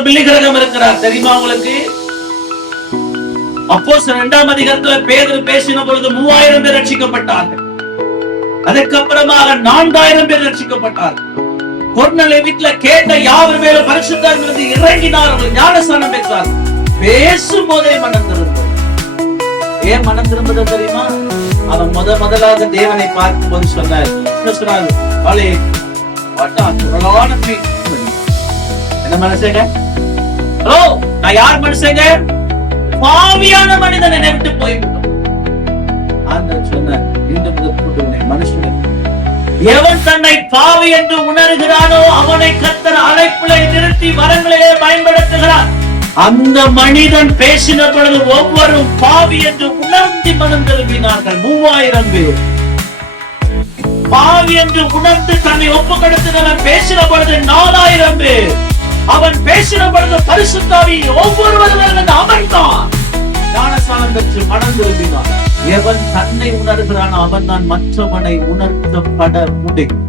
ஒரு பில்லி கிரகம் இருக்கிறார் தெரியுமா உங்களுக்கு? அப்போஸ்தலர் 2ஆம் அதிகாரத்துல பேதுரு பேசின பொழுது 3000 பேர் ரட்சிக்கப்பட்டார்கள். அதுக்கப்புறமாக 4000 பேர் ரட்சிக்கப்பட்டார்கள். கொர்நேலிய வீட்டுல கேட்ட யாவர் மேலும் பரிசுத்தாவியிலிருந்து இறங்கினார். அவர்கள் ஞானஸ்நானம் பெற்றார்கள். பேசும் போதே மனம் திரும்பும். ஏன் மனம் திரும்புது தெரியுமா? அவன் முதலாக தேவனை பார்க்கும் போது சொன்னார், என்ன மனுஷங்க? ஹலோ, நான் யார் மனுஷங்க? பாவியான மனிதனை விட்டு போய்விட்டோம். ஆண்டவர் சொன்னார், இந்த மனுஷன் எவன் தன்னை பாவி என்று உணர்கிறானோ அவனை கர்த்தர் அழைப்பிலே நிறுத்தி வரங்களிலே பயன்படுத்துகிறார். அந்த மனிதன் பேசின பொழுது ஒவ்வொரு பாவி என்று உணர்ந்து மனம் திரும்பினார்கள். 3000 பேர் பாவி என்று உணர்ந்து தன்னை ஒப்பு கொடுத்தவன் பேசின பொழுது 4000 பேர். அவன் பேசின பொழுது பரிசுத்த ஆவி ஒவ்வொருவரும் அமர்ந்தான். ஞானஸ்நானம் பெற்று மனம் திரும்பினான். எவன் தன்னை உணர்கிறான் அவன் தான் மற்றவனை உணர்த்தப்பட முடியும்.